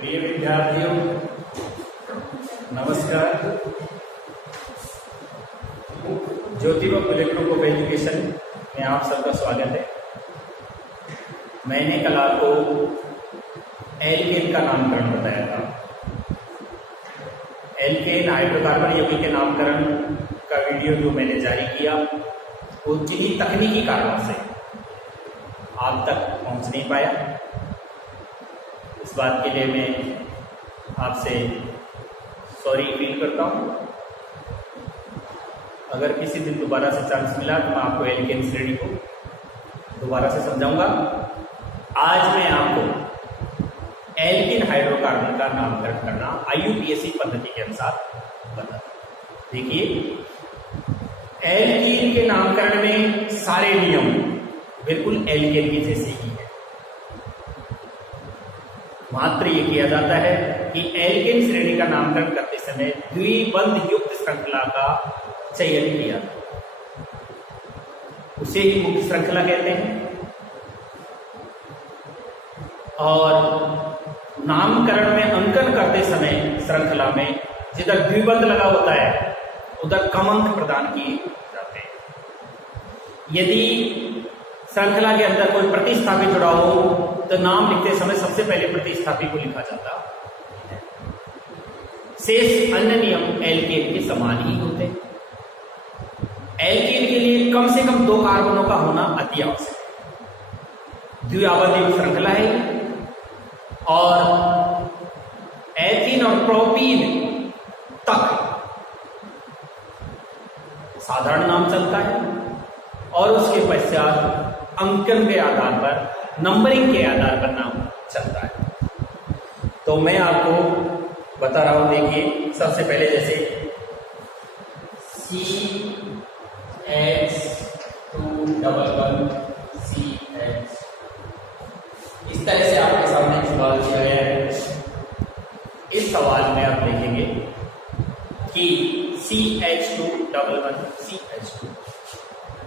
प्रिय विद्यार्थियों, नमस्कार। Jyotiba bullet group of education में आप सबका स्वागत है। मैंने कल आपको एल्केन का नामकरण बताया था। एल्केन हाइड्रोकार्बन यौगिक के नामकरण का वीडियो जो मैंने जारी किया वो किन्हीं तकनीकी कारणों से आप तक पहुंच नहीं पाया। इस बात के लिए मैं आपसे सॉरी फील करता हूँ। अगर किसी दिन दोबारा से चांस मिला तो मैं आपको एल्केन श्रेणी को दोबारा से समझाऊंगा। आज मैं आपको एल्केन हाइड्रोकार्बन का नामकरण करना IUPAC पद्धति के अनुसार बता। देखिए, एल्कीन के नामकरण में सारे नियम बिल्कुल एल्केन के जैसे ही है। मात्र ये किया जाता है कि एल्केन श्रेणी का नामकरण करते समय द्विबंध युक्त श्रृंखला का चयन किया, उसे ही मुख्य श्रृंखला कहते हैं। और नामकरण में अंकन करते समय श्रृंखला में जिधर द्विबंध लगा होता है उधर कम अंक प्रदान किए जाते हैं। यदि श्रृंखला के अंदर कोई प्रतिस्थापी जुड़ा हो तो नाम लिखते समय सबसे पहले प्रतिस्थापी को लिखा जाता है। शेष अन्य नियम एल्केन के समान ही होते हैं। एल्केन के लिए कम से कम 2 कार्बनों का होना अति आवश्यक है। द्विआबंध श्रृंखला है और एथीन और प्रोपीन तक साधारण नाम चलता है और उसके पश्चात अंकन के आधार पर, नंबरिंग के आधार पर नाम चलता है। तो मैं आपको बता रहा हूं। देखिए, सबसे पहले जैसे CH211CH, इस तरह से आपके सामने सवाल दिया गया है। इस सवाल में आप देखेंगे कि CH211CH2,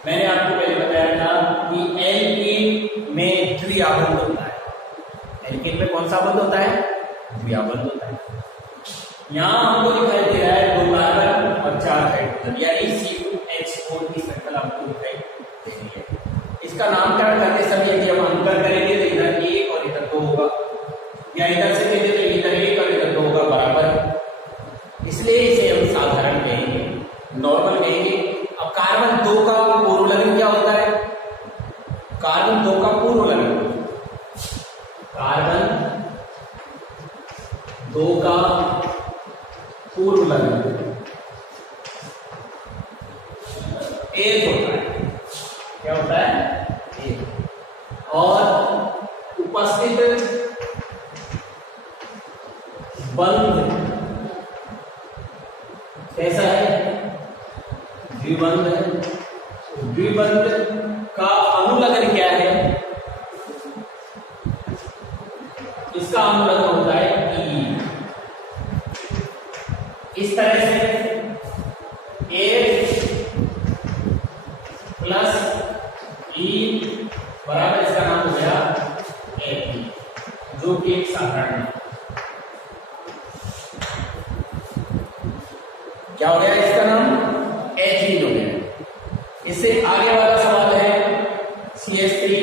मैंने आपको पहले बताया था कि एल्केन में द्विआबंध होता है। एल्केन में कौन सा बंध होता है? द्विआबंध होता है। यहां हमको दिखाई दे रहा है 2 कार्बन और 4 हाइड्रोजन, यानी C2H4 की श्रृंखला हमको दिखाई दे रही है। इसका नामकरण करते समय यदि हम अंकन करेंगे तो इधर 1 और इधर 2 होगा, या इधर से कहेंगे तो इधर 1 और इधर 2 होगा बराबर। इसलिए इसे हम साधारण कहेंगे, नॉर्मल कहेंगे। अब कार्बन 2 का पूर्व लगन क्या होता है? कार्बन 2 का पूर्व लगन, कार्बन 2 का पूर्व लगन 1 होता है। क्या होता है? 1। और उपस्थित बंध कैसा है? द्विबंध है। द्विबंध का अनुलग्न क्या है? इसका अनुलग्न होता है E। इस तरह से H प्लस E बराबर इसका नाम हो गया Fe, जो कि एक साधारण है। क्या हो गया इसका नाम? एथीन हो गया। इससे आगे वाला सवाल है CH3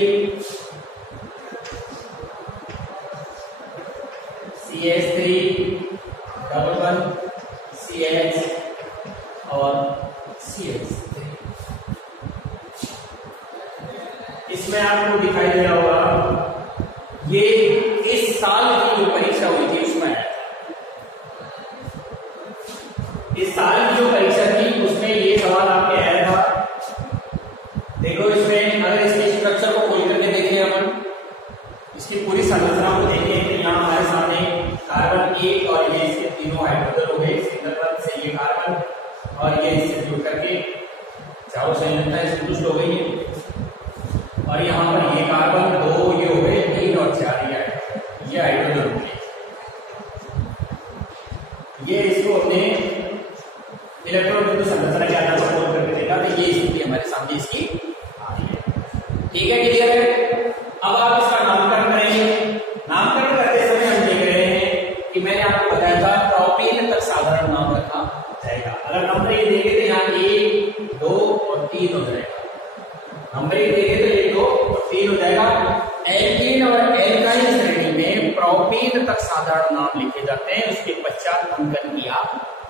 डबल वन CH और CH3। इसमें आपको दिखाई दे रहा होगा, ये इस साल की जो परीक्षा हुई थी उसमें आया। इस साल की जो परीक्षा थी उसमें ये सवाल आपके आया था। देखो, इसमें अगर इसके स्ट्रक्चर को खोल करके देखें, अपन इसकी पूरी संरचना को देखें तो यहाँ हमारे सामने कार्बन 1 और ये इसके तीनों हाइड्रोजन हो गए। सिंगल बंध से ये कार्बन और ये इससे जुड़ करके चारों संयोजकता संतुष्ट हो गई है। और यहाँ पर ये कार्बन 2 ये हो गए, 3 और 4 ये हाइड्रोजन हो गए। ये इसको हमने नंबरिंग देंगे तो 1 2 और 3 हो जाएगा। एल्कीन और एल्काइल श्रेणी में प्रोपीन तक साधारण नाम लिखे जाते हैं, उसके पश्चात अंकन किया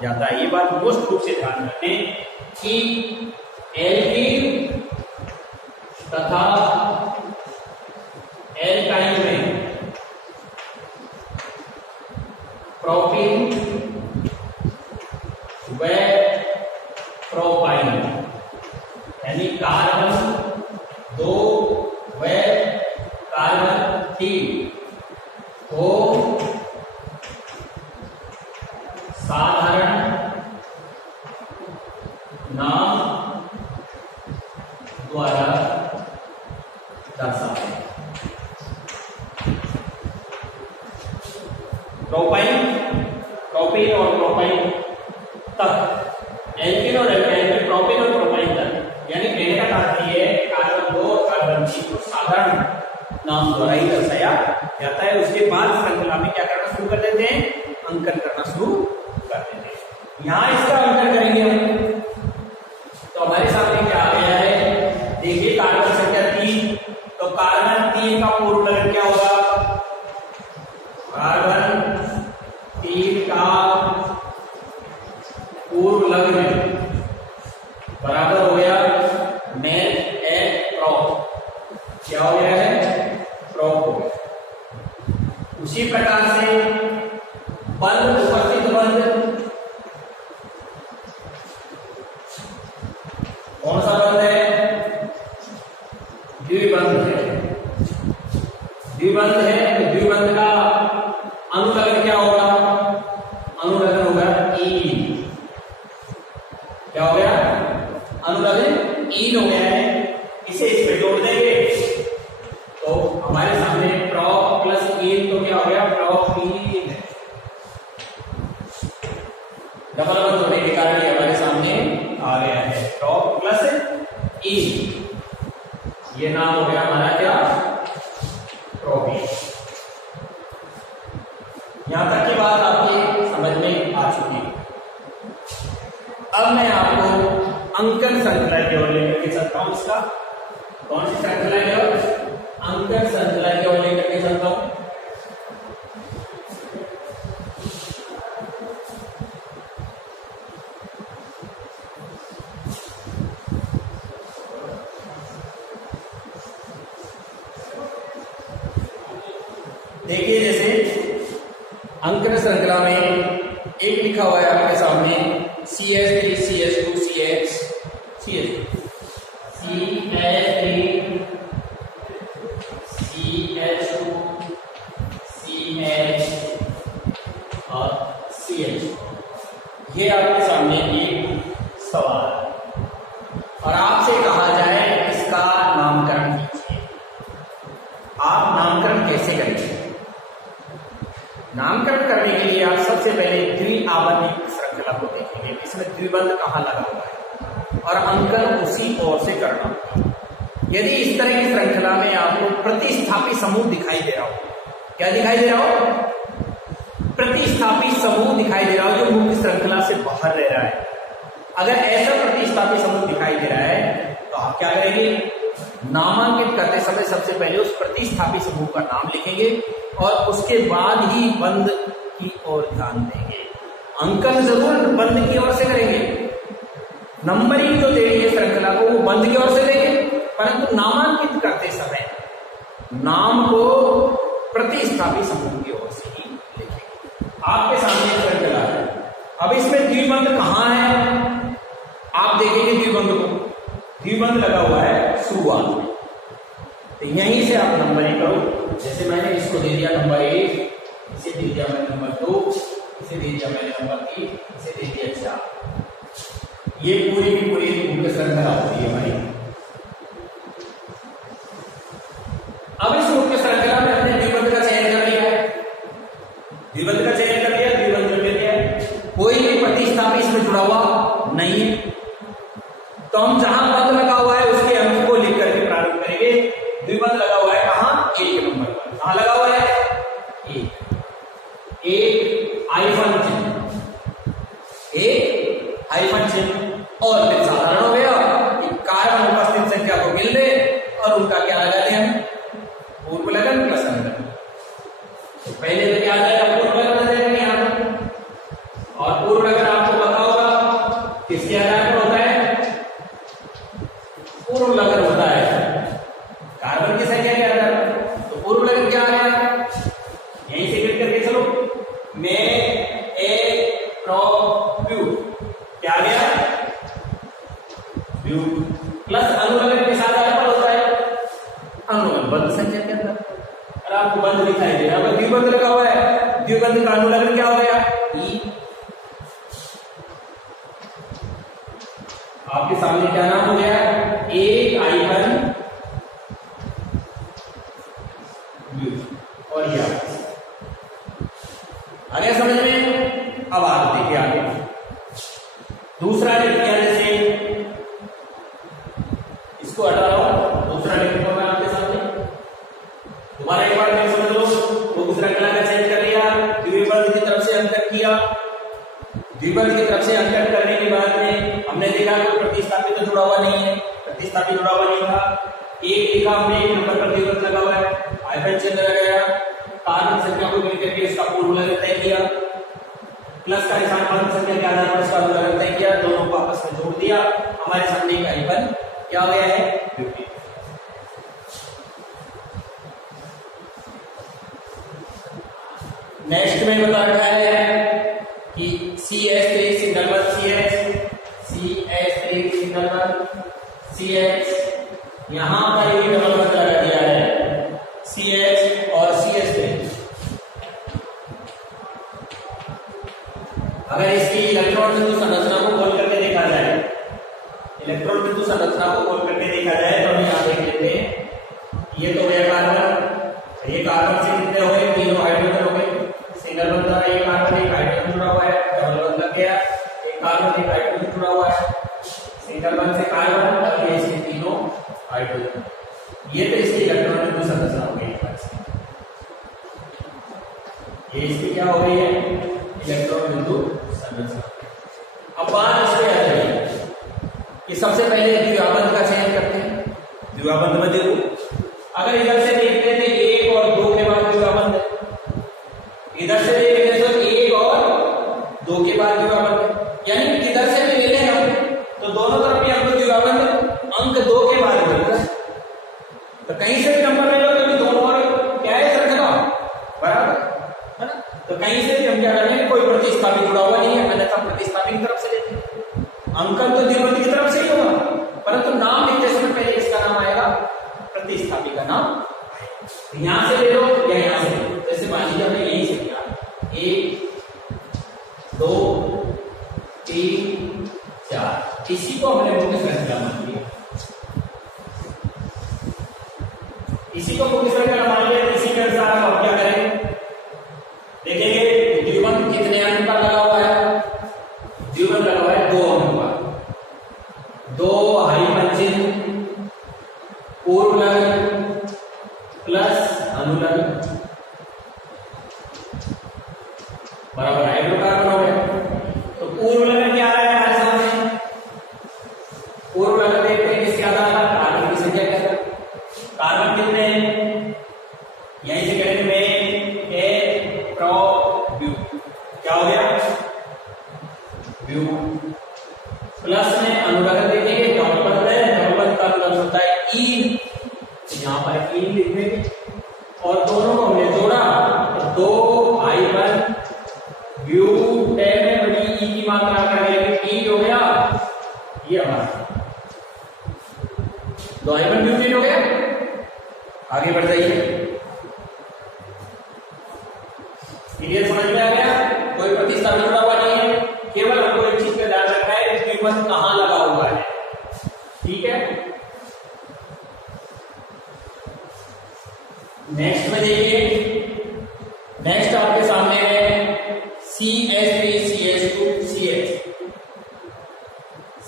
जाता है। ये बात मोस्ट रूप से ध्यान रखें कि एल्कीन तथा एल्काइल में प्रोपीन व प्रोपाइन यानी कार्बन 2 व कार्बन 3 को साधारण नाम द्वारा दर्शाते हैं। प्रोपीन और प्रोपाइन तक, एल्कीन और एल्काइल में प्रोपीन और प्रोपाइन तक, यानी कहने का तात्पर्य है कार्बन 2 और कार्बन 3 को साधारण नाम द्वारा ही दर्शाया जाता है। उसके बाद श्रृंखला में क्या करना शुरू कर देते हैं, अंकन करना शुरू कर देते हैं। यहां इसका अंकन करेंगे हम, तो हमारे सामने क्या आ गया है, देखिए कार्बन संख्या 3, तो कार्बन 3 का पूर्व लगन क्या होगा, कार्बन 3 का पूर्व लग्न बराबर हो गया मेल एट प्रोप, क्या हो गया है, प्रोप। उसी प्रकार से बंध, उपस्थित बंध, कौन सा बंध है, द्विबंध है। द्विबंध है तो द्विबंध का अनुलग्न क्या होगा, अनुलग्न होगा ईन, क्या हो गया, अनुलग्न ईन हो गया है। इसे इसमें जोड़ देंगे तो हमारे सामने प्रोप प्लस ईन, तो क्या हो गया, प्रोपीन। डबल बंध होने के कारण ये हमारे सामने आ गया है, प्रोप प्लस ईन, ये नाम हो गया हमारा क्या, प्रोपीन। यहां तक की बात आपकी समझ में आ चुकी है। अब मैं आपको अंकन श्रृंखला की ओर लेकर के चलता हूं। इसका कौन सी श्रृंखला की ओर, अंकन श्रृंखला की ओर लेकर के चलता हूं। देखिए जैसे अंकन श्रृंखला में एक लिखा हुआ है आपके सामने CH3 CH2 CH CH3 CH2 CH और CH, ये आपके सामने एक सवाल है और आपसे कहा जाए इसका नामकरण कीजिए। आप नामकरण कैसे करेंगे? नामकरण करने के लिए आप सबसे पहले द्विआवर्ती श्रृंखला को देखेंगे, इसमें द्विबंध कहाँ लगा हुआ है और अंकन उसी ओर से करना होगा। यदि इस तरह की श्रृंखला में आपको प्रतिस्थापी समूह दिखाई दे रहा हो, क्या दिखाई दे रहा हो, प्रतिस्थापी समूह दिखाई दे रहा हो जो मुख्य श्रृंखला से बाहर रह रहा है, अगर ऐसा प्रतिस्थापी समूह दिखाई दे रहा है तो आप क्या करेंगे, नामांकित करते समय सबसे पहले उस प्रतिस्थापी समूह का नाम लिखेंगे और उसके बाद ही बंध की ओर ध्यान देंगे। अंकन जरूर बंध की ओर से करेंगे, नंबरिंग जो देनी है श्रृंखला को वो बंध की ओर से देंगे, परंतु नामांकित करते समय नाम को प्रतिस्थापी समूह की ओर से ही लिखेंगे। आपके सामने श्रृंखला है, अब इसमें द्विबंध कहाँ है, आप देखेंगे द्विबंध को, द्विबंध लगा हुआ है शुरुआत में, तो यहीं से आप नंबरिंग करो। जैसे मैंने इसको दे दिया नंबर 1, इसे दे दिया मैंने नंबर 2, इसे दे दिया मैंने नंबर 3, इसे दे दिया 4। ये पूरी की पूरी मुख्य श्रृंखला होती है भाई। अब इस मुख्य श्रृंखला में हमने द्विबंध का चयन कर लिया है, द्विबंध का चयन कर लिया, द्विबंध कर दिया, कोई भी प्रतिस्थापी इसमें जुड़ा हुआ नहीं है, तो हम जहां बंध लगा हुआ है उसके अंक को लिख करके प्रारंभ करेंगे। द्विबंध लगा हुआ है कहां, 1 नंबर पर, कहां लगा हुआ है, एक हाइफन चिन्ह, एक हाइफन चिन्ह, और फिर साधारण हो गया कि कार्बन उपस्थित संख्या को गिन ले और आपको बंध दिखाई दे रहा है, द्विबंध लगा हुआ है, द्विबंध का अनुलग्न क्या हो गया? ई। आपके सामने क्या नाम हो गया? एक आइकन और यह आगे समझ में। अब आप देखिए आगे दूसरा लिख दिया, जैसे इसको हटा रहा हूं, दूसरा लिख दूंगा मैं आपके सामने। दोबारा एक बार मैं समझ लो, वो दूसरा कला का चेंज कर लिया, द्विबंध की तरफ से अंतर किया, द्विबंध की तरफ से अंतर करने के बाद में हमने देखा कोई प्रतिस्थापित तो जुड़ा हुआ नहीं है, प्रतिस्थापित जुड़ा हुआ नहीं था। एक लिखा हमने, एक नंबर पर द्विबंध लगा हुआ है, आइकन चिन्ह लगाया, कार्बन संख्या को मिलकर के इसका पूर्व लग्न तय किया, प्लस का निशान बंध संख्या के आधार पर इसका अनुलग्न तय किया, दोनों को आपस में जोड़ दिया, हमारे सामने एक आइकन क्या हो गया है? द्वितीय। नेक्स्ट में बता रखा है कि CH3 सिंगल बंध CH3 सिंगल बंध CH, यहां पर ये डबल बंध लगा दिया है CH और CH3। अगर इसकी इलेक्ट्रॉन बिंदु संरचना को खोल करके देखा जाए, इलेक्ट्रॉन बिंदु संरचना को खोल करके देखा जाए तो हम यहां देख लेते हैं, ये तो गया कार्बन, ये कार्बन से कितने हो गए? तीनों हाइड्रोजन हो गए, सिंगल बंध है, एक कार्बन एक हाइड्रोजन जुड़ा हुआ है, डबल बंध लग गया, एक कार्बन एक हाइड्रोजन जुड़ा हुआ है, सिंगल बंध से कार्बन और ये इसके तीनों हाइड्रोजन। ये तो इसकी इलेक्ट्रॉन बिंदु संरचना हो गई। ये इसकी क्या हो गई है? इलेक्ट्रॉन बिंदु संरचना। अब बात इसमें आ जाएगी कि सबसे पहले द्विबंध का चयन करते हैं। द्विबंध में देखो, अगर इधर से देखते थे 1 और 2 के बाद द्विबंध, इधर से देखते तो 1 और 2 के बाद द्विबंध, यानी किधर से भी ले लें हम तो दोनों तरफ भी हमको द्विबंध अंक 2 के बाद मिल रहा है। तो कहीं से भी नंबर ले लो तो दोनों और क्या है? संख्या बराबर है ना। तो कहीं से भी हम क्या करेंगे, कोई प्रतिस्थापित जुड़ा हुआ नहीं है, अन्यथा प्रतिस्थापित की तरफ से लेते हैं। अंकन तो द्विबंध की तरफ से ही होगा, परंतु नाम लिखते समय पहले किसका नाम आएगा? प्रतिस्थापी का नाम। यहां से ले लो या यहां से ले लो, जैसे मान लीजिए हमने यही से किया 1 2 3 4, इसी को हमने मुख्य श्रृंखला मान लिया, इसी को मुख्य श्रृंखला मान लिया। इसी के अनुसार हम क्या करें? देखेंगे द्विबंध कितने अंक का लगा हुआ है? द्विबंध लगा हुआ है 2 अंक का, 2 हाइफन चिन्ह पूर्व लग्न प्लस अनुलग्न बराबर हाइड्रोकार्बन हो गया। तो पूर्व लग्न क्या आ रहा है हमारे सामने? पूर्व लग्न देखते हैं किसके आधार पर? कार्बन की संख्या के आधार। कार्बन कितने हैं? यहीं से करेंगे में ए प्रो ब्यू, क्या हो गया? ब्यू। प्लस में अनुलग्न देखेंगे, डबल बंध है, डबल बंध का अनुलग्न होता है ई, यहां पर ई लिख देंगे और दोनों को हमने जोड़ा तो 2 हाइफन ब्यूटेन में बड़ी ई की मात्रा करके ई हो गया, ये हमारा 2 हाइफन ब्यूटेन हो गया। आगे बढ़ जाइए, क्लियर समझ में आ गया? कोई प्रतिस्थापित जुड़ा हुआ नहीं है, केवल हमको एक चीज का ध्यान रखना है कि द्विबंध कहां लगा हुआ है। ठीक है, नेक्स्ट में देखिए, नेक्स्ट आपके सामने है CH3 CH2 CH,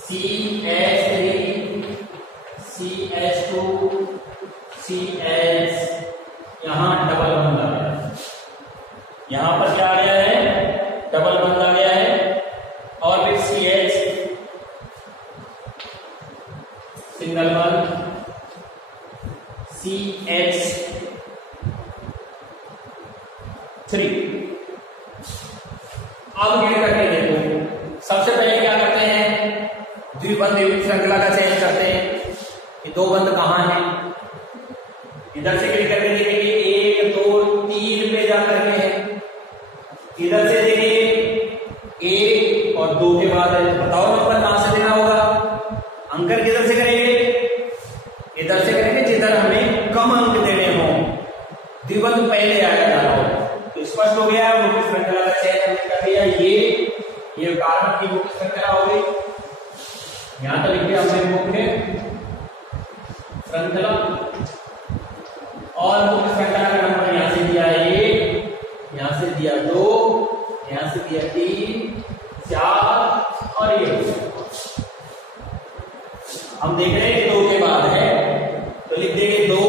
CH3 CH2 CH, यहां डबल बंध आ गया है, यहां पर क्या आ गया है? डबल बंध आ गया है, और फिर CH सिंगल बंध CH3। अब गिन करके देखो, सबसे पहले क्या करते हैं? द्विबंध श्रृंखला का चयन करते हैं कि 2 बंध कहां हैं। इधर से गिन करके देखेंगे 1 2 3 पे जा करके है, इधर से देखेंगे 1 और 2 के बाद है। बताओ नंबर कहां से देना होगा? अंकन किधर से करेंगे? इधर से करेंगे जिधर हमें कम अंक देने हो। द्विबंध पहले आया जा रहा हो। तो स्पष्ट हो गया मुख्य श्रृंखला का चयन हमने कर लिया। ये कार्बन की मुख्य श्रृंखला हो गई। यहां तक लिख दिया हमने मुख्य श्रृंखला और मुख्य श्रृंखला का नंबर यहां से दिया 1, यहां से दिया 2, यहां से दिया 3, 4 और ये हम देख रहे हैं 2 के बाद है तो लिख देंगे 2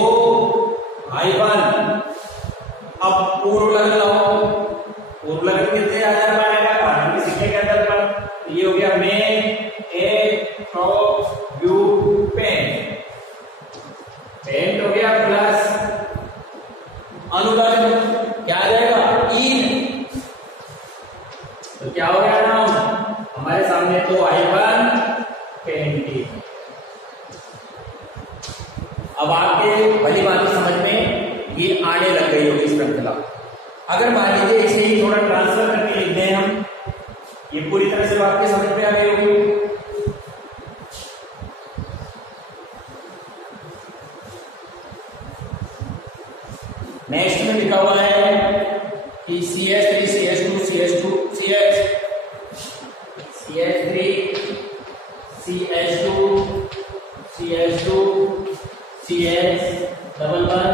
-1। अब पूर्व लग्न लाओ, पूर्व लग्न कितने आधार पर आएगा? कार्बन की संख्या के आधार पर। ये हो गया मेन ए प्रोब्यूटेन, पेंट हो गया प्लस अनुलग्न क्या आ जाएगा? ईन। तो क्या हो गया नाम हमारे सामने? तो I1 पेंटीन। अब आपके भली बात समझ में ये आने लग गई होगी श्रृंखला। अगर मान लीजिए इसे ही थोड़ा ट्रांसफर करके लिख दें हम, ये पूरी तरह से आपके समझ में आ गई होगी। नेक्स्ट में लिखा हुआ है कि CH3 CH2 CH2 CH CH3 CH2 CH2 CH double one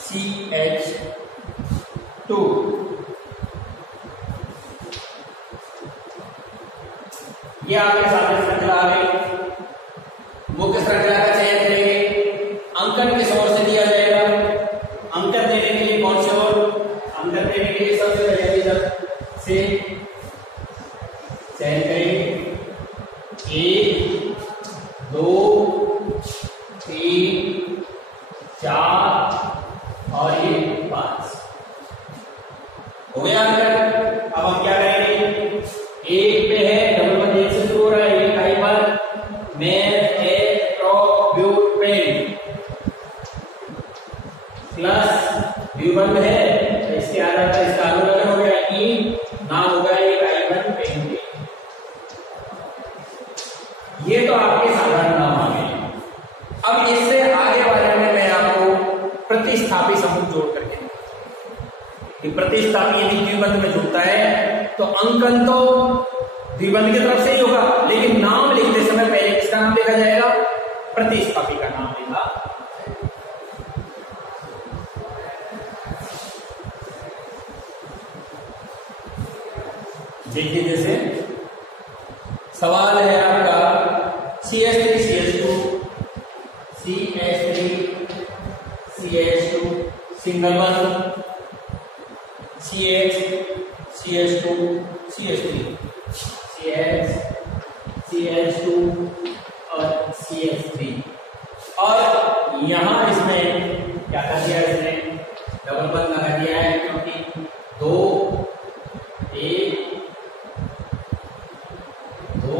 CH2। ये आपके सामने श्रृंखला आ गई। मुख्य श्रृंखला का चयन करेंगे, अंकन किस ओर से दिया जाएगा? अंकन देने के लिए कौन से ओर? अंकन देने के लिए सबसे पहले इधर से चयन करेंगे। 1 2 3 4 और ये 5 हो गया अंकन। अब हम क्या करेंगे? 1 पे है डबल वन, 1 से शुरू हो रहा है, 1 I1 मेन ए प्रोब्यूटेन प्लस द्विबंध है तो इसके आधार पर इसका अनुलग्न हो गया ई, नाम होगा एक I1 पेंटीन। ये तो आपके साधारण नाम आ गए। अब इससे आगे वाले में मैं आपको प्रतिस्थापी समूह जोड़ करके कि प्रतिस्थापी यदि द्विबंध में जुड़ता है तो अंकन तो द्विबंध की तरफ से ही होगा, लेकिन नाम लिखते समय पहले किसका नाम लिखा जाएगा? प्रतिस्थापी का नाम लिखा। देखिए जैसे सवाल है आपका CH3 CH2 CH3 CH2 single one, CH CH2 CH3 CH CH2 और CH3। और यहां इसमें क्या कर दिया? इसने डबल बंद लगा दिया है क्योंकि 2 1 2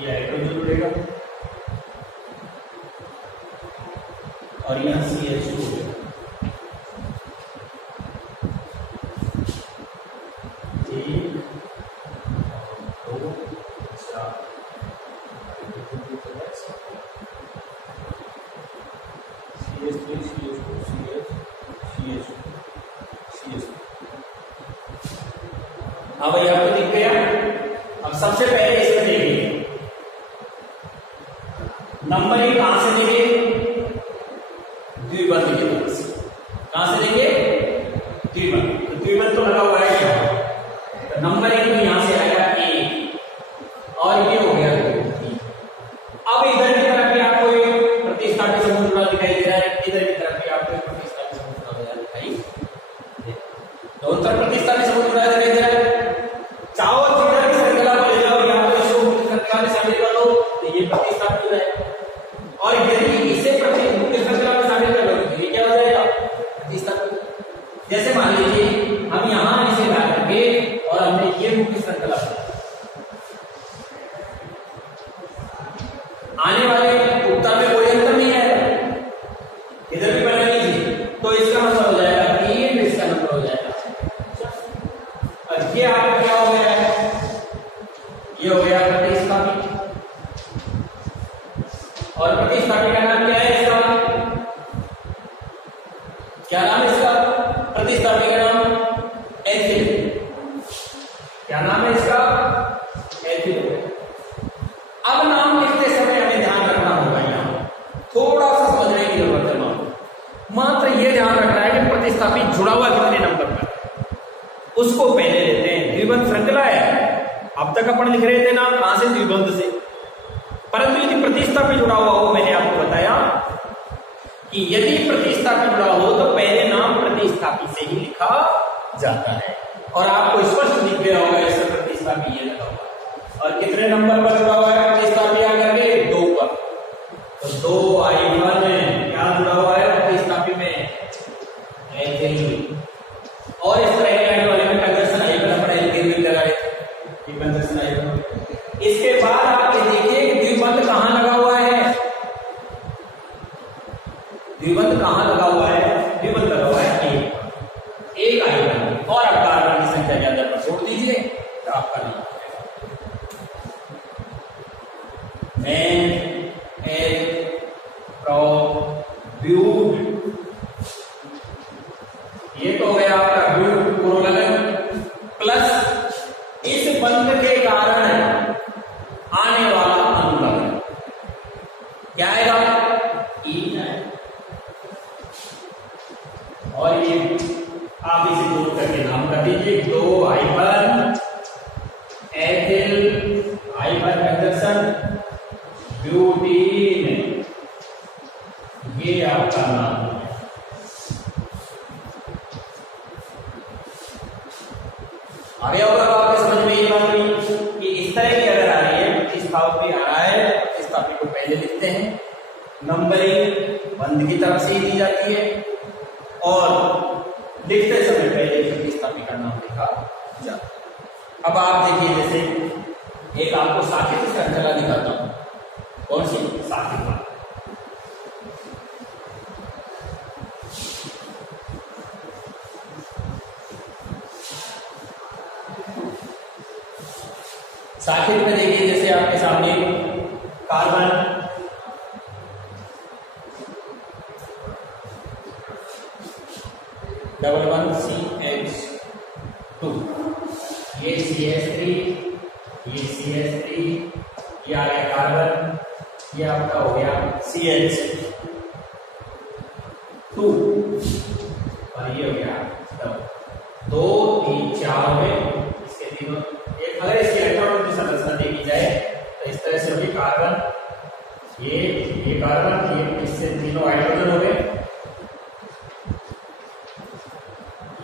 ये हाइड्रोजन जुड़ेगा और यहां CH2 होगा। हाँ भाई आपको दिख गया। अब सबसे पहले इसमें देखिए नंबरिंग कहां से देंगे? द्विबंध की तरफ से। कहां से देंगे? द्विबंध। तो द्विबंध तो लगा हुआ है क्या? तो नंबरिंग तो यहां से आएगा 1 और ये हो गया 2। अब इधर की तरफ भी आपको एक प्रतिस्थापी समूह जुड़ा दिखाई दे रहा है, इधर की तरफ भी आपको एक प्रतिस्थापी समूह जुड़ा दिखाई दे रहा है। दोनों तरफ प्रतिस्थापी समूह जुड़ा दिखाई दे रहा है। चाहो जिधर भी श्रृंखला को ले जाओ, यहाँ पर इसको मुख्य श्रृंखला में शामिल कर लो तो ये प्रतिस्थापी है, और यदि इसे मुख्य श्रृंखला में शामिल कर लो तो ये क्या हो जाएगा? प्रतिस्थापी। जैसे मान लीजिए हम यहां इसे ला करके और हमने ये मुख्य श्रृंखला आने वाले उत्तर में कोई अंतर नहीं आएगा। इधर भी बना लीजिए क्या नाम है इसका? प्रतिस्थापी का नाम एथिल। क्या नाम है इसका? एथिल। अब नाम लिखते समय हमें ध्यान रखना होगा, यहां थोड़ा सा समझने की जरूरत है। मात्र ये ध्यान रखना है कि प्रतिस्थापी जुड़ा हुआ कितने नंबर पर, उसको पहले लेते हैं। द्विबंध श्रृंखला है, अब तक अपन लिख रहे थे नाम कहां से? द्विबंध से। परंतु यदि प्रतिस्थापी जुड़ा हुआ हो, मैंने आपको बताया कि यदि प्रतिस्थापी जुड़ा हो तो पहले नाम प्रतिस्थापी से ही लिखा जाता है। और आपको स्पष्ट दिख गया होगा इससे प्रतिस्थापी ये लगा हुआ। और कितने नंबर पर जुड़ा हुआ है प्रतिस्थापी? आकर के 2 पर। तो 2i1 क्या जुड़ा हुआ है प्रतिस्थापी में? और इस तरह के वाले में कंजक्शन i1 पर एल्केन लगा रहे थे, ये कंजक्शन i1। इसके बाद आप ये देखिए कि द्विबंध कहां लगा हुआ है? द्विबंध कहां लगा हुआ है? द्विबंध लगा हुआ है एक i1। और अब कार्बन की संख्या के अंदर पर छोड़ दीजिए तो आपका नाम ब्यूट। ये तो हो गया आपका ब्यूट पुरोलगन प्लस इस बंध के कारण आने वाला अनुलगन क्या आएगा? ई आएगा। और ये आप इसे जोड़ करके नाम कर दीजिए 2i1 ethyl i1 conjunction butene, ये आपका नाम है। आ गया होगा आपके समझ में ये बात हुई कि इस तरह की अगर आ रही है प्रतिस्थापी आ रहा है, प्रतिस्थापी को पहले लिखते हैं, नंबरिंग बंध की तरफ से ही दी जाती है और लिखते समय पहले प्रतिस्थापी का नाम लिखा जाता है। अब आप देखिए, जैसे एक आपको साकेत श्रृंखला दिखाता हूं। कौन सी? साकेत। साकेत में देखिए जैसे आपके सामने कार्बन, डबल वन CH2, ये CH3, ये CH3, ये आ गया कार्बन, ये आपका हो गया CH2 और ये हो गया डबल। 2 3 4 में इसके तीनों, एक अगर इसकी इलेक्ट्रॉन की संरचना देखी जाए तो इस तरह से होगी कार्बन, ये कार्बन, ये इससे तीनों हाइड्रोजन हो गए।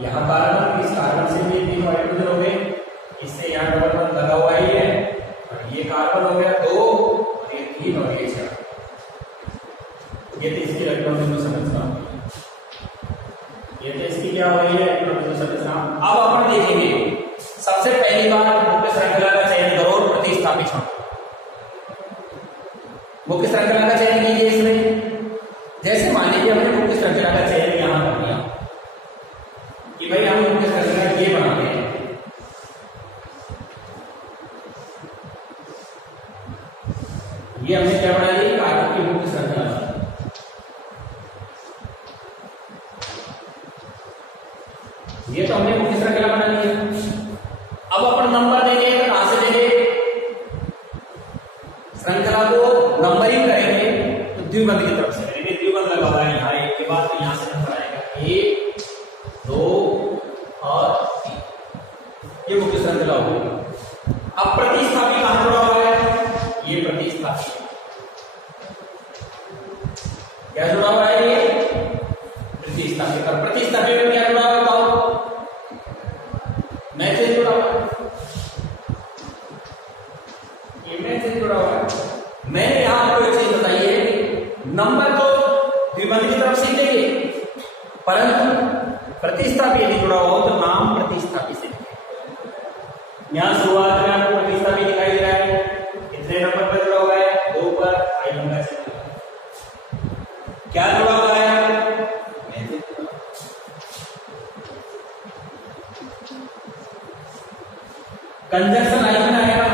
यहाँ कार्बन, इस कार्बन से भी तीनों हाइड्रोजन हो गए, इससे यहाँ डबल बॉन्ड लगा हुआ ही है। और ये कार्बन हो गया 2 और ये 3 और ये 4, ये तो इसकी इलेक्ट्रॉन संरचना हो गई। ये तो इसकी क्या हो रही है? इलेक्ट्रॉन संरचना। अब अपन देखेंगे सबसे पहली बार मुख्य श्रृंखला का चयन करो प्रतिस्थापी छोड़ो। मुख्य श्रृंखला का चयन कीजिए इसमें। जैसे मान लीजिए हमने मुख्य श्रृंखला का चयन यहां कर दिया कि भाई हम मुख्य श्रृंखला ये बनाते हैं, ये हमने क्या बना ली? कार्बन की मुख्य श्रृंखला। ये तो हमने मुख्य श्रृंखला बना ली है। अब अपन नंबर देंगे तो कहां से देंगे? श्रृंखला को नंबरिंग करेंगे तो द्विबंध की तरफ से करेंगे। द्विबंध लगा हुआ है यहाँ, एक के बाद तो यहां से नंबर आएगा 1 2 और 3, ये मुख्य श्रृंखला हो गई। अब प्रतिस्थापी कहां जुड़ा हुआ है? ये प्रतिस्थापी क्या जुड़ा हुआ है? ये प्रतिस्थापी। और प्रतिस्थापी में क्या जुड़ा हुआ है? मैसेज जुड़ा हुआ है, ये मैसेज जुड़ा हुआ है। मैंने यहां आपको एक चीज बताई है, नंबर तो द्विबंध की तरफ से देंगे, परंतु प्रतिस्थापी यदि जुड़ा हो तो नाम प्रतिस्थापी से लिखें। यहां शुरुआत में आपको प्रतिस्थापी दिखाई दे रहा है, कितने नंबर पर जुड़ा हुआ है? 2 पर i1 का चिन्ह। क्या जुड़ा हुआ है? कंजक्शन i1 आएगा।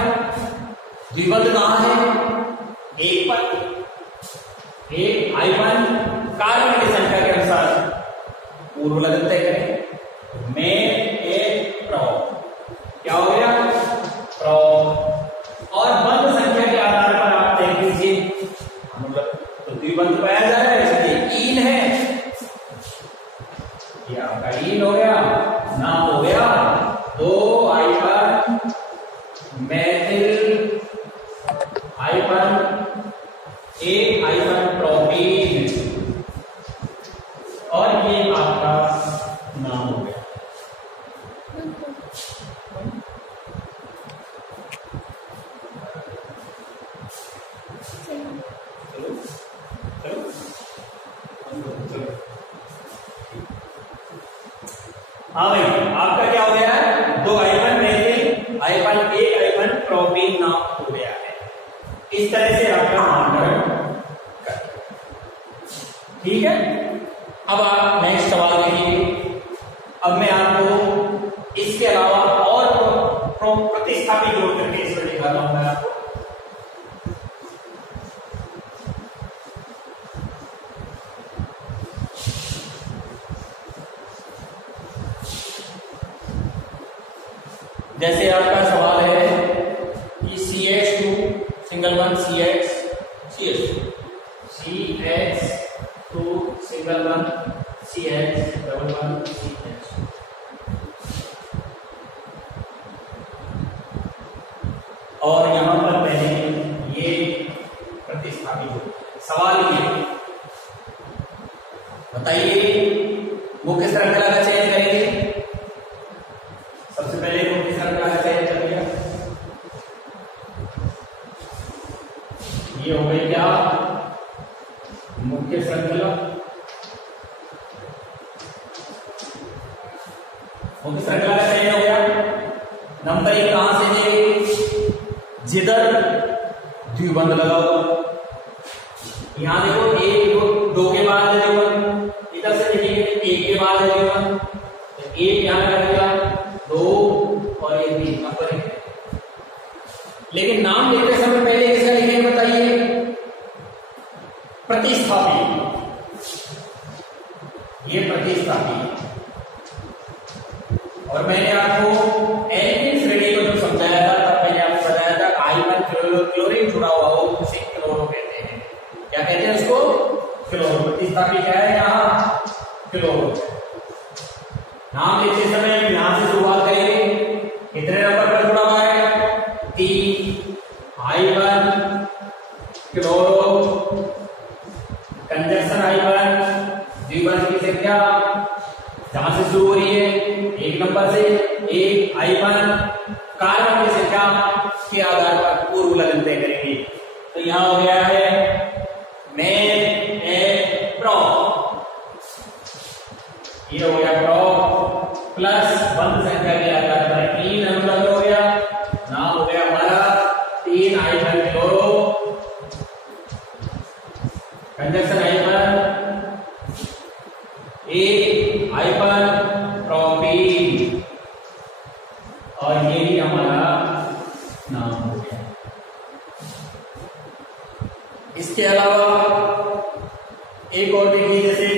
द्विबंध कहां है? 1 पर। एक i1 कार्बन की संख्या के अनुसार पूर्व लगन तय करें। में ए प्रो क्या हो गया? प्रो। और बंद संख्या के आधार पर आप देख लीजिए, तो द्विबंध पाया जा रहा है, इसलिए इन है, ये आपका इन हो गया, नाम हो गया 2 hyphen methyl hyphen 1 hyphen propene, और ये आपका नाम हो गया। चलो चलो चलो, हाँ भाई, आपका क्या हो गया है? 2 hyphen methyl hyphen 1 hyphen propene नाम हो गया है। इस तरह से आपका नामकरण कर, ठीक है। अब आप नेक्स्ट सवाल देखिए। अब मैं आपको इसके अलावा और प्रतिस्थापी जोड़ करके इसमें दिखाता हूं मैं आपको। जैसे आपका सवाल है कि CH2 single one CH CH2 single one CH double one CH, और यहां पर मैंने ये प्रतिस्थापित हो। सवाल ये बताइए, मुख्य श्रृंखला का चयन करेंगे। सबसे पहले मुख्य श्रृंखला का चयन कर लिया, ये हो गई क्या? मुख्य श्रृंखला। मुख्य श्रृंखला का चयन हो गया। नंबरिंग कहां से देंगे? जिधर द्विबंध लगा हुआ, यहां देखो 1 2 के बाद है द्विबंध, इधर से देखेंगे 1 के बाद है द्विबंध, तो 1 यहां लग गया, 2 और ये 3 नंबरिंग। लेकिन नाम लिखते समय पहले किसका लिखेंगे बताइए? प्रतिस्थापी। ये प्रतिस्थापी, और मैंने आपको एल्किन श्रेणी को जो समझाया था, तब मैंने आपको बताया था हाइपन क्लोरीन जुड़ा हुआ हो उसे क्लोरो कहते हैं। क्या कहते हैं उसको? क्लोरो। प्रतिस्थापी क्या है यहाँ? क्लोरो। नाम लिखते समय यहां से शुरुआत करेंगे। कितने नंबर पर जुड़ा हुआ है? 3 हाइपन क्लोरो कंजक्शन हाइपन द्विबंध की संख्या जहां से शुरू हो रही है 1 नंबर से, 1 हाइपन कार्बन की संख्या के आधार पर पूर्व लगन तय करेंगे। तो यहां हो गया है में ए प्रो, ये हो गया प्रो प्लस बंध संख्या के आधार पर 3 नंबर हो गया, नाम हो गया हमारा 3 hyphen chloro conjunction hyphen 1 hyphen propene, और ये ही हमारा नाम हो गया। इसके अलावा एक और देखिए, जैसे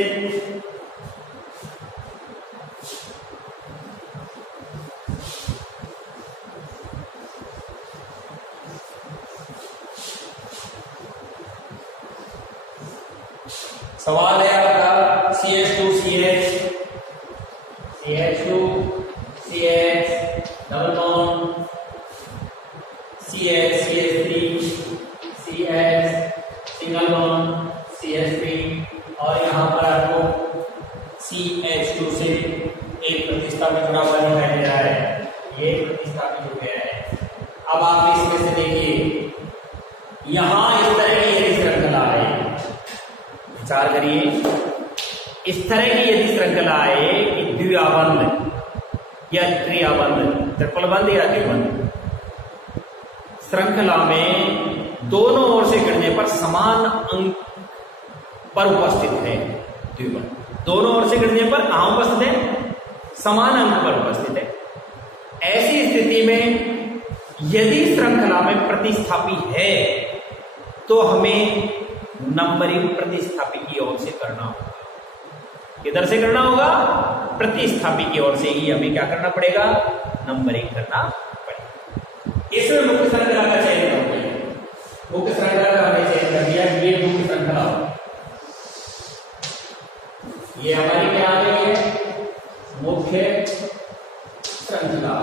सवाल है आपका CH2 CH CH2 CH double bond CH CH3 CH single bond CH3, और यहां पर आपको CH2 से एक प्रतिस्थापित जुड़ा हुआ दिखाई दे रहा है, ये प्रतिस्थापित हो गया है। अब आप इसमें से देखिए, यहां इस तरह की यदि श्रृंखला है, विचार करिए, इस तरह की यदि श्रृंखला है कि द्विआबंध या त्रिआबंध, ट्रिपल बंध या द्विबंध श्रृंखला में दोनों ओर से गिरने पर समान अंक पर उपस्थित है द्विबंध, दोनों ओर से गिरने पर कहां उपस्थित है? समान अंक पर उपस्थित है। ऐसी स्थिति में यदि श्रृंखला में प्रतिस्थापी है तो हमें नंबरिंग प्रतिस्थापी की ओर से करना होगा। किधर से करना होगा? प्रतिस्थापी की ओर से ही हमें क्या करना पड़ेगा? नंबरिंग करना पड़ेगा। इसमें मुख्य श्रृंखला का चयन करना है। मुख्य श्रृंखला का हमने चयन कर दिया। ये मुख्य श्रृंखला, ये हमारी क्या आ गई है? मुख्य श्रृंखला।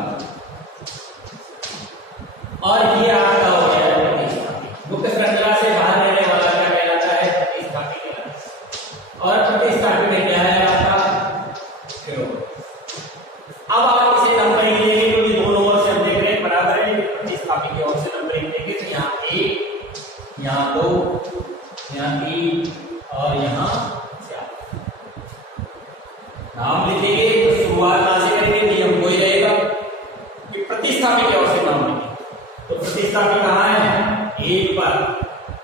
और ये आपका हो गया है प्रतिस्थापी। मुख्य श्रृंखला से बाहर रहने वाला क्या कहलाता है? प्रतिस्थापी कहलाता है। और प्रतिस्थापी में क्या है आपका? अब आप इसे नंबरिंग लेंगे क्योंकि दोनों ओर से हम देख रहे हैं बराबर है। प्रतिस्थापी की ओर से नंबरिंग लेंगे तो यहाँ 1, यहाँ 2, यहाँ 3 और यहाँ 4 नाम लिखेंगे। तो शुरुआत कहां से करेंगे? नियम वही रहेगा कि प्रतिस्थापी की ओर से नाम लिखेंगे। तो प्रतिस्थापी कहां है? 1 पर।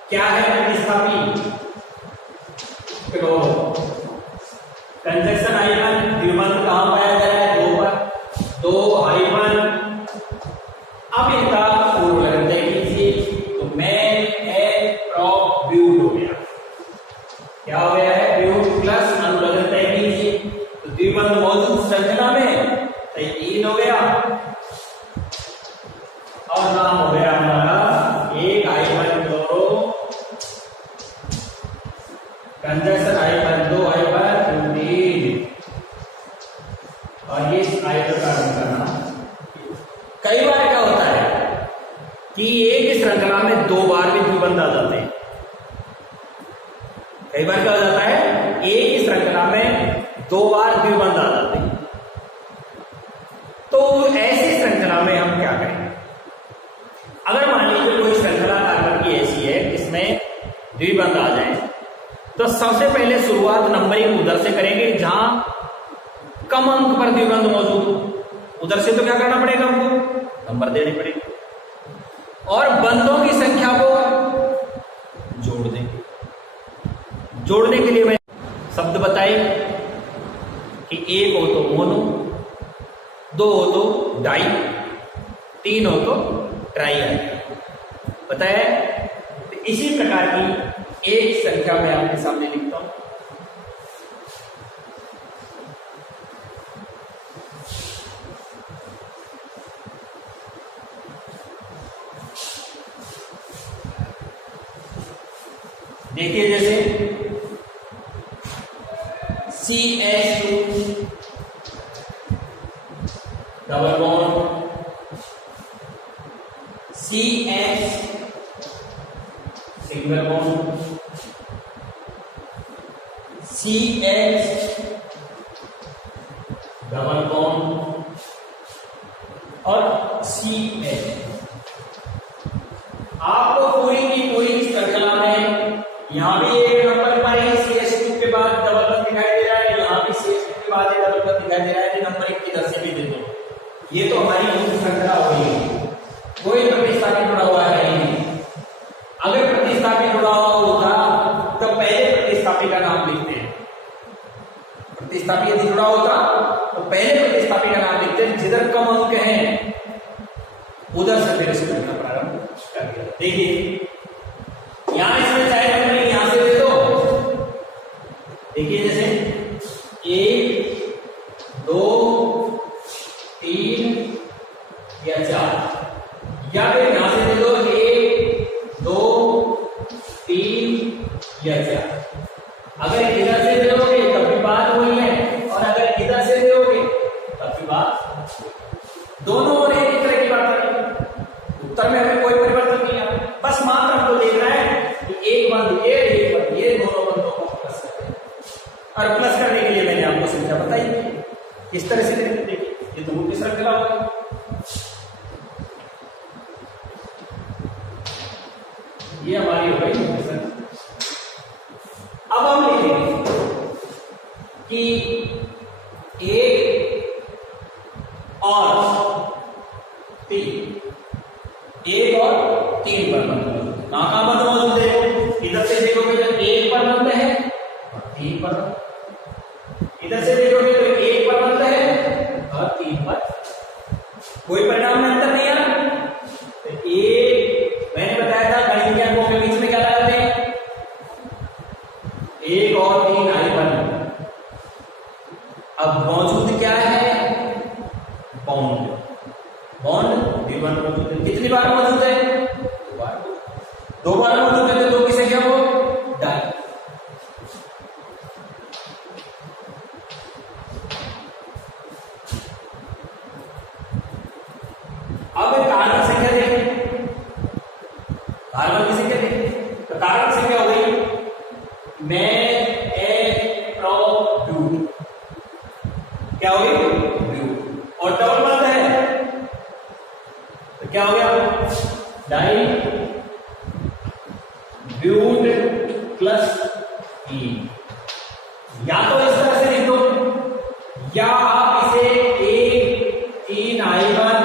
क्या है प्रतिस्थापी? कंजक्शन हाइफन द्विबंध कहां पाया जा रहा है? 2 पर। 2 हाइफन, अब इनका पूर्व लगन तय कीजिए। तो मैन ए प्रॉप ब्यूट हो गया। क्या हो गया है? ब्यूट प्लस अनुलग्न तय कीजिए। तो द्विबंध मौजूद श्रृंखला में तो 3 हो गया और नाम हो गया हमारा 1 हाइफन 2 कंजक्शन हाइफन 2 हाइफन 3 और ये हाइफन का करना। कई बार क्या होता है कि एक ही श्रृंखला में 2 बार भी द्विबंध आ जाते हैं। कई बार क्या हो जाता है? एक ही श्रृंखला में 2 बार द्विबंध आ जाते हैं। तो ऐसी श्रृंखला में हम क्या करेंगे? अगर मान लीजिए कोई श्रृंखला कार्बन की ऐसी है इसमें द्विबंध आ जाए तो सबसे पहले शुरुआत नंबरिंग उधर से करेंगे जहां कम अंक पर द्विबंध मौजूद हो। उधर से तो क्या करना पड़ेगा? हमको नंबर देने पड़ेंगे और बंधों की संख्या को जोड़ देंगे। जोड़ने के लिए मैं शब्द बताए कि 1 हो तो मोनो, 2 हो तो डाई, 3 हो तो ट्राई आएगा। बताया? तो इसी प्रकार की एक संख्या मैं आपके सामने लिखता हूं। देखिए जैसे CH2 double bond, CH single bond, CH double bond और CH। आपको पूरी की पूरी श्रृंखला में यहां भी एक नंबर पर ही CH2 के बाद डबल बॉन्ड दिखाई दे रहा है, यहां भी CH2 के बाद एक डबल बॉन्ड दिखाई दे रहा है। नंबर 1 किधर से भी दे दो। ये तो हमारी मुख्य श्रृंखला हो गई। कोई प्रतिस्थापी जुड़ा हुआ है नहीं। अगर प्रतिस्थापी जुड़ा हुआ होता तो पहले प्रतिस्थापी का नाम लिखते हैं। प्रतिस्थापी यदि जुड़ा होता तो पहले प्रतिस्थापी का नाम लिखते हैं। जिधर कम अंक हैं उधर से फिर इसको लिखना प्रारंभ कर दिया। देखिए यहां इसमें चाहे नंबर यहां से दे दो। देखिए जैसे 1, 2, 3 या 4 या फिर यहां से दे दो 1, 2, 3 या 4। अगर इधर से दोगे तब भी बात वही है और अगर इधर से दोगे तब भी बात। दोनों और एक तरह की बात है। उत्तर में हमें कोई परिवर्तन नहीं है। बस मात्र हमको देखना है कि एक बंद ये दोनों बंदों को प्लस करते हैं। और प्लस करने के लिए मैंने आपको संख्या बताई किस तरह से करेंगे। देखिए ये तो मुख्य श्रृंखला होगा। ये हमारी हो गई मुख्य श्रृंखला। अब हम लिखेंगे कि 1 और 3 पर बंद। कहां बंद मौजूद है? इधर से देखोगे तो 1 पर बंद है और 3 पर। इधर से देखोगे तो 1 पर बंद है और 3 पर। कोई परिणाम में अंतर नहीं है। तो 1 मैंने बताया था गणित के अंकों के बीच में क्या लगाते हैं? 1 और 3 हाइफन अब मौजूद क्या है? बॉन्ड। बॉन्ड B1 मौजूद है। कितनी बार मौजूद है? 2 बार। 2 बार मौजूद है तो 2 किसे क्या वो डाई। अब कार्बन संख्या देखें, कार्बन की संख्या देखें तो कार्बन संख्या हो गई में क्या हो गई? ब्लू। और डबल बंद है तो क्या हो गया? डाई ब्यूट प्लस ई। या तो इस तरह से लिख दो या आप इसे 1,3I1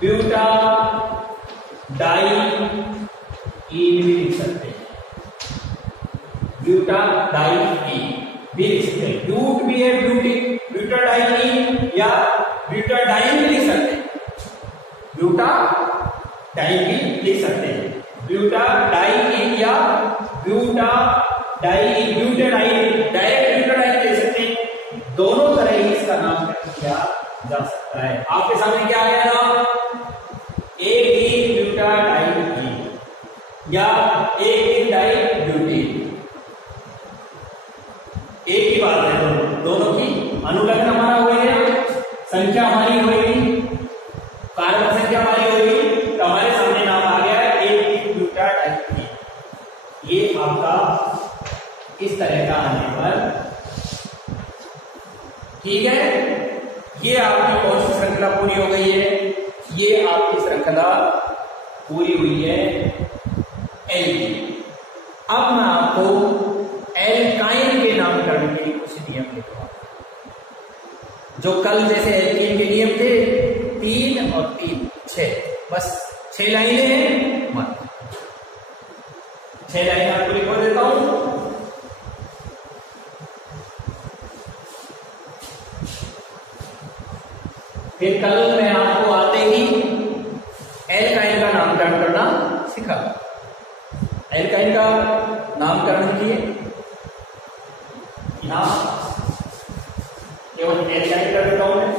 ब्यूटा डाई ई भी लिख सकते हैं। ब्यूटा डाई ई भी लिख सकते हैं। ब्यूट भी है, ब्यूटी ब्यूटा डाई ई या ब्यूटा डाई भी लिख सकते हैं। ब्यूटा डाई भी लिख सकते हैं। ब्यूटा डाई ई या buta di, buta di, direct buta di ले सकते हैं। दोनों तरह ही इसका नामकरण किया जा सकता है। आपके सामने क्या आया नाम? एक ही ब्यूटा डाई ई या एक ही डाई ब्यूटी, एक ही बात है। दोनों की अनुलग्न हमारा हुई है, संख्या हमारी होगी, कार्बन संख्या हमारी होगी, तो हमारे सामने नाम आ गया है एक ही ब्यूटा डाई। ये आपका इस तरह का आने पर ठीक है। ये आपकी कौन सी श्रृंखला पूरी हो गई है? ये आपकी श्रृंखला पूरी हुई है एल की। अब मैं आपको एल्काइन के नामकरण के लिए कुछ नियम लिखूंगा जो कल जैसे एल्कीन के नियम थे 3 और 3 6, बस 6 लाइनें हैं। मत 6 लाइनें आपको लिखवा देता हूं। फिर कल मैं आपको आते ही एल्काइन का नामकरण करना सिखा। एल्काइन का नामकरण किए यहां केवल एल्काइन कर देता हूं मैं।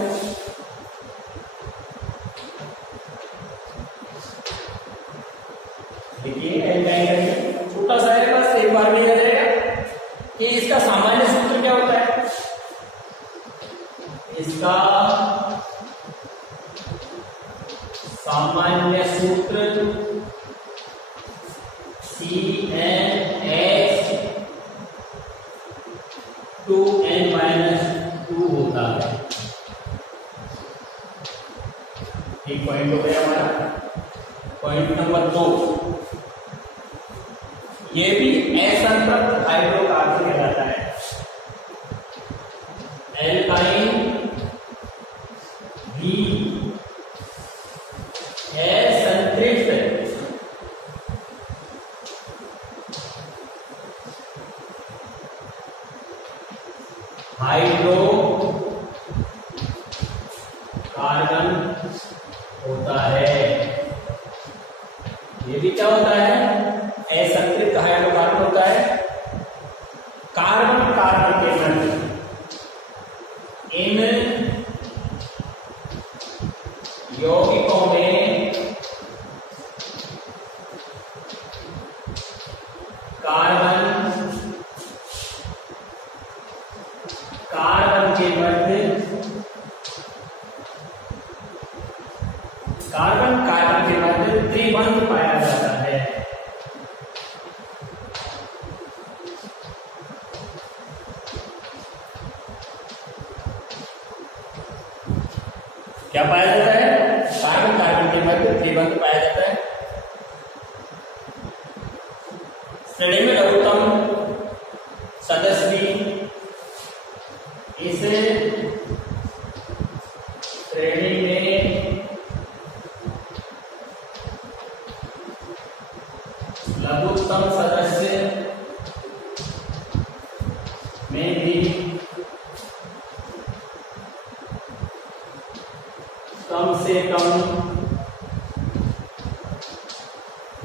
देखिए एल्काइन छोटा सा है, बस एक बार में याद रहेगा कि इसका सामान्य सूत्र क्या होता है। इसका सामान्य सूत्र CnH2n-2 होता है। एक पॉइंट हो गया हमारा। पॉइंट नंबर 2, ये भी असंतृप्त हाइड्रोकार्बन कहलाता है। एल्काइन भी असंतृप्त हाइड्रोकार्बन होता है। ये भी क्या होता है? असंतृप्त हाइड्रोकार्बन होता है। कार्बन कार्बन के मध्य इन यौगिकों में कार्बन कार्बन के मध्य कार्बन कार्बन के मध्य त्रिबंध पाया जाता है। क्या पाया जाता है? कार्बन कार्बन के मध्य त्रिबंध पाया जाता है। श्रेणी में लघुत्तम सदस्य भी इस श्रेणी में लघुत्तम सदस्य में भी कम से कम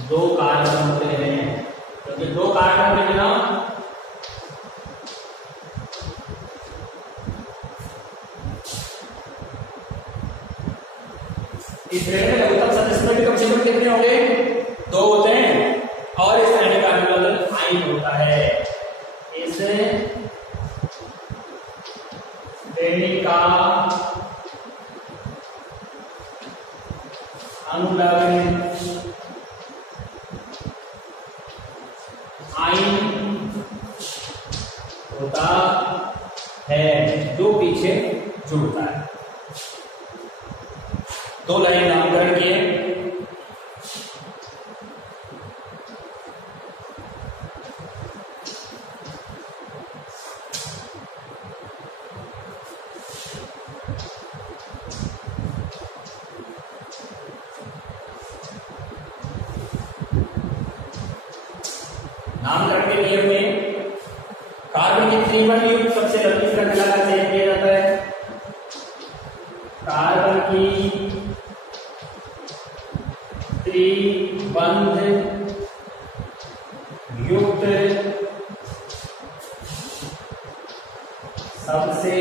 2 कार्बन होते हैं, क्योंकि 2 कार्बन के बिना इस श्रेणी में लघुत्तम सदस्य भी कम से कम कितने होंगे? 2 होते हैं और इस श्रेणी का अनुलग्न आइन होता है। इस श्रेणी का अनुलग्न आइन होता है जो पीछे जुड़ता है। 2 लाइन नामकरण किए। नामकरण के नियम में कार्बन की त्रिबंध युक्त सबसे लंबी श्रृंखला का चयन किया जाता है। कार्बन की त्रिबंध युक्त सबसे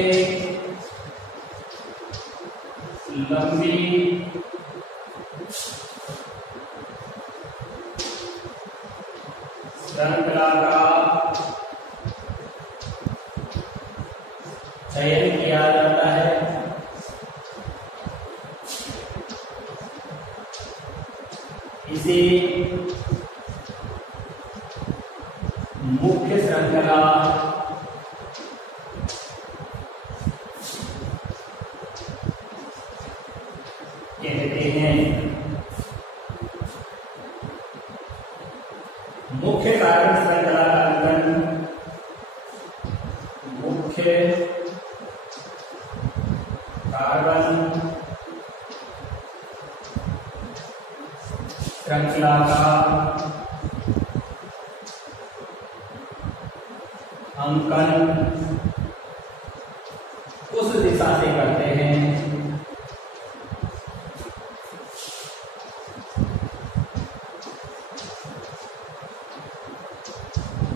लंबी श्रृंखला का चयन किया जाता है। इसे मुख्य श्रृंखला कहते हैं। मुख्य कार्बन श्रृंखला का अंकन मुख्य कार्बन श्रृंखला का अंकन उस दिशा से करते हैं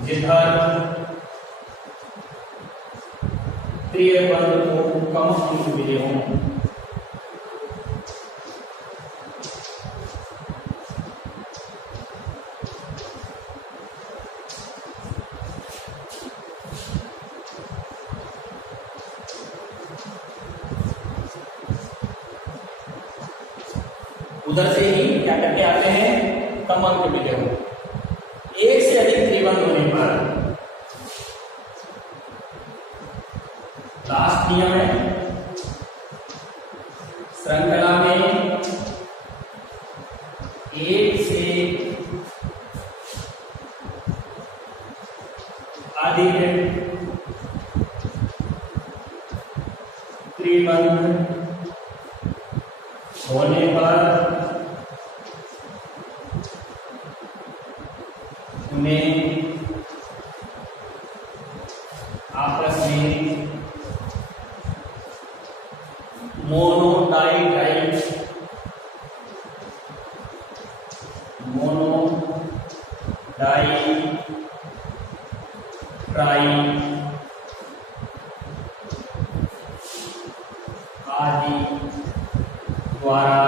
जिधर त्रिबंध को कम अंक मिले हों। उधर से ही क्या करके आते हैं? कम अंक मिले हों। एक से अधिक त्रिबंध होने पर लास्ट नियम है, श्रृंखला में एक से अधिक त्रिबंध होने पर उन्हें आपस में मोनोडाइडाइड आदि द्वारा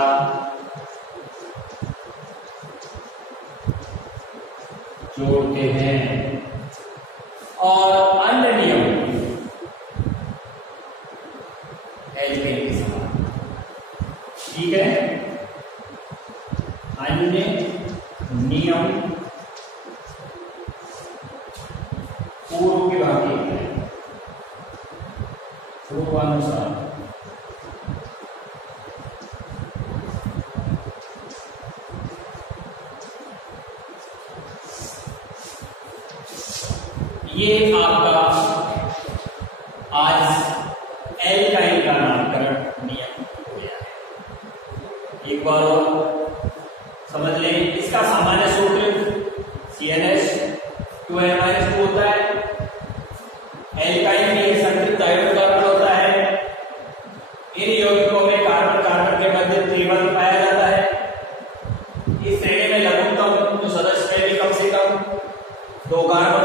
जोड़ते हैं। और अन्य नियम एल्केन के समान, ठीक है। अन्य नियम पूर्व के भांति है, पूर्वानुसार। ये आपका आज एल्काइन का नामकरण नियम हो गया है। एक बार और समझ लें, इसका सामान्य सूत्र CnH2n-2 होता है। एल्काइन में संतृप्त आयोडीन कार्बन होता है। इन यौगिकों में कार्बन कार्बन के मध्य त्रिबंध पाया जाता है। इस श्रेणी में लघुत्तम जो सदस्य है कम से कम 2 कार्बन